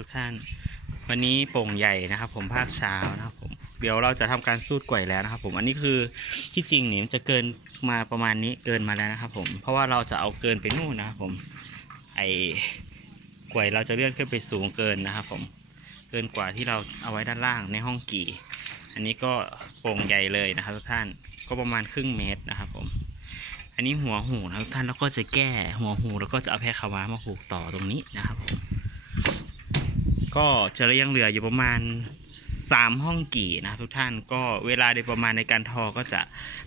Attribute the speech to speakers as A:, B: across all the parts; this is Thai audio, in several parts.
A: ทุกท่าน วันนี้โป่งใหญ่นะครับ ผมภาคเช้านะครับผมเดี๋ยวเราจะทำการสูดก่อยแล้วนะครับ ผมอันนี้คือที่จริงเนี่ยมันจะเกินมาประมาณนี้เกินมาแล้วนะครับผมเพราะว่าเราจะเอาเกินไปนู่นนะครับผมไอ้ก่อยเราจะเลื่อนขึ้นไปสูงเกินนะครับ ผมเกินกว่าที่เราเอาไว้ด้านล่างในห้องกี่ อันนี้ก็โป่งใหญ่เลยนะครับทุกท่านก็ประมาณครึ่งเมตรนะครับ ผมอันนี้หัวหูนะทุกท่านแล้วก็จะแก้หัวหูแล้วก็จะเอาแพรขาวามาผูกต่อตรงนี้นะครับผม ก็จะยังเหลืออยู่ประมาณสามห้องกี่นะทุกท่านก็เวลาโดยประมาณในการทอก็จะ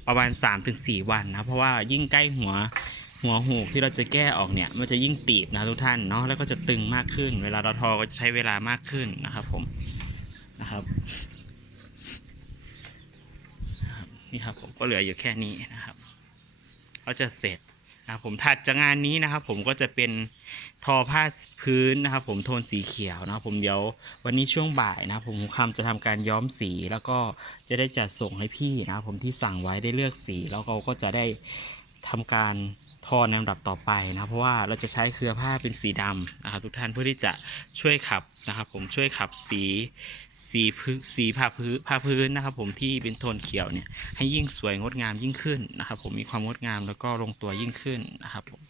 A: ประมาณ3าถึงสวันนะเพราะว่ายิ่งใกล้หัวหัวหูที่เราจะแก้ออกเนี่ยมันจะยิ่งตีบนะทุกท่านเนาะแล้วก็จะตึงมากขึ้น เวลาเราทอก็จะใช้เวลามากขึ้นนะครับผมนะครับนะครับนี่ครับผมก็เหลืออยู่แค่นี้นะครับ ก็จะเสร็จ นะครับผมถัดจากงานนี้นะครับ ผมก็จะเป็นทอผ้าพื้นนะครับ ผมโทนสีเขียวนะครับ ผมเดี๋ยววันนี้ช่วงบ่ายนะครับผมคำจะทำการย้อมสีแล้วก็จะได้จัดส่งให้พี่นะครับ ผมที่สั่งไว้ได้เลือกสีแล้วเราก็จะได้ทำการ ทอในลำดับต่อไปนะเพราะว่าเราจะใช้เครือผ้าเป็นสีดำนะครับทุกท่านเพื่อที่จะช่วยขับนะครับ ผมช่วยขับสีสีพื้นสีผ้าพื้นผ้าพื้นนะครับ ผมที่เป็นโทนเขียวเนี่ยให้ยิ่งสวยงดงามยิ่งขึ้นนะครับ ผมมีความงดงามแล้วก็ลงตัวยิ่งขึ้นนะครับผม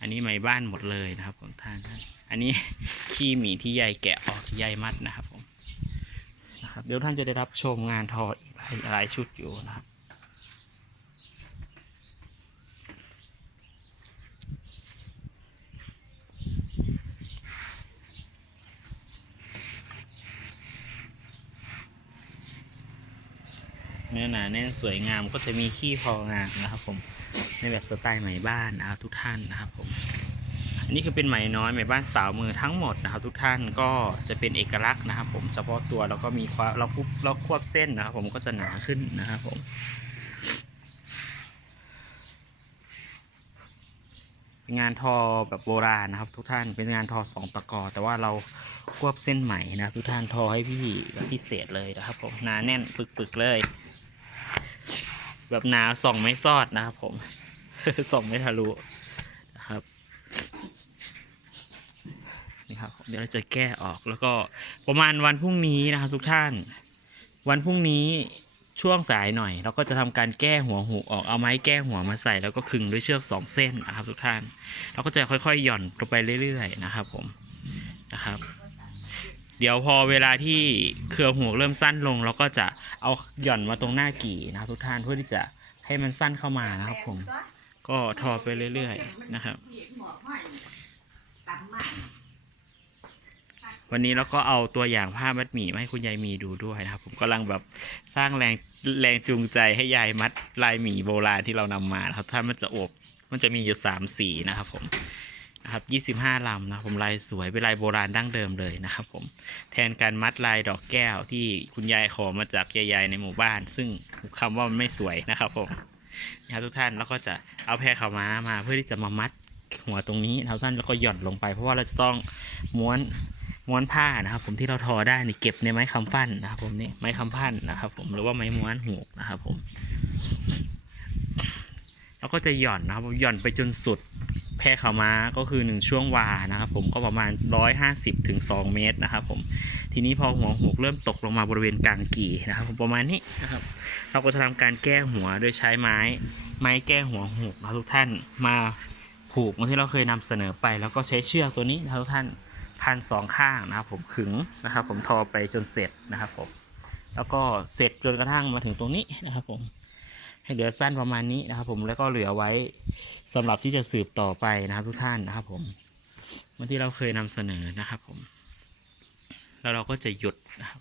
A: อันนี้ไหมบ้านหมดเลยนะครับผมท่านท่าน อันนี้ขี้หมีที่ใยแกะออกใยมัดนะครับผมนะครับ เดี๋ยวท่านจะได้รับชมงานทออีกหลายลายชุดอยู่นะครับเนื้อหนาแน่นสวยงามก็จะมีขี้พองามนะครับผมในแบบสไตล์ไหมบ้านนะครับทุกท่านนะครับผม นนี้คือเป็นไหมน้อยไหมบ้านสาวมือทั้งหมดนะครับ ทุกท่านก็จะเป็นเอกลักษณ์นะครับ ผมเฉพาะตัวแล้วก็มีความเราคุบเราควบเส้นนะครับ ผมก็จะหนาขึ้นนะครับผมเป็นงานทอแบบโบราณนะครับ ทุกท่านเป็นงานทอสองตะกอ แต่ว่าเราควบเส้นไหมนะทุกท่านทอให้พี่แบบพิเศษเลยนะครับ ผมหนาแน่นปึกๆเลย แบบหนาส่องไม่ซอดนะครับ ผมส่องไม่ทะลุนะครับ ครับ เดี๋ยวเราจะแก้ออกแล้วก็ประมาณวันพรุ่งนี้นะครับ ทุกท่าน วันพรุ่งนี้ช่วงสายหน่อย เราก็จะทำการแก้หัวหูออกเอาไม้แก้หัวมาใส่แล้วก็ขึงด้วยเชือกสองเส้นนะครับ ทุกท่าน เราก็จะค่อยๆ หย่อนลงไปเรื่อยๆนะครับ ผมนะครับ เดี๋ยวพอเวลาที่เครือหัวเริ่มสั้นลง เราก็จะเอาหย่อนมาตรงหน้ากี่นะครับ ทุกท่านเพื่อที่จะให้มันสั้นเข้ามานะครับ ผม ก็ทอไปเรื่อยๆนะครับ วันนี้เราก็เอาตัวอย่างผ้ามัดหมี่มาให้คุณยายมีดูด้วยนะครับ ผมกำลังแบบสร้างแรงแรงจูงใจให้ยายมัดลายหมี่โบราณที่เรานำมาครับถ้ามันจะอบมันจะมีอยู่สามสีนะครับ ผมนะครับยี่สิบห้าลำนะผมลายสวยเป็นลายโบราณดั้งเดิมเลยนะครับผมแทนการมัดลายดอกแก้วที่คุณยายขอมาจากยายๆในหมู่บ้าน ซึ่งคำว่ามันไม่สวยนะครับผมนะครับทุกท่านแล้วก็จะเอาแพรขาวม้ามาเพื่อที่จะมามัดหัวตรงนี้นะครับท่านแล้วก็หย่อนลงไป เพราะว่าเราจะต้องม้วน ม้วนผ้านะครับ ผมที่เราทอได้นี่เก็บในไม้คำฟันนะครับ ผมนี่ไม้คำพันนะครับ ผมหรือว่าไม้ม้วนหูกนะครับ ผม แล้วก็จะหย่อนนะครับหย่อนไปจนสุดแพรขาวม้าก็คือหนึ่งช่วงวานะครับ ผมก็ประมาณร้อยห้าสิบถึงสองเมตรนะครับ ผมทีนี้พอหัวหูกเริ่มตกลงมาบริเวณกลางกี่นะครับผมประมาณนี้นะครับ เราก็จะทำการแก้หัวโดยใช้ไม้ ไม้แก้หัวหูกนะครับทุกท่านมาผูกเหมือนที่เราเคยนำเสนอไป แล้วก็ใช้เชือกตัวนี้นะครับทุกท่าน พันสองข้างนะครับผมขึงนะครับ ผมทอไปจนเสร็จนะครับผมแล้วก็เสร็จจนกระทั่งมาถึงตรงนี้นะครับผมให้เหลือสั้นประมาณนี้นะครับ ผมแล้วก็เหลือไว้สำหรับที่จะสืบต่อไปนะครับทุกท่านนะครับ ผมเมื่อที่เราเคยนำเสนอนะครับ ผม แล้วเราก็จะหยุดนะครับ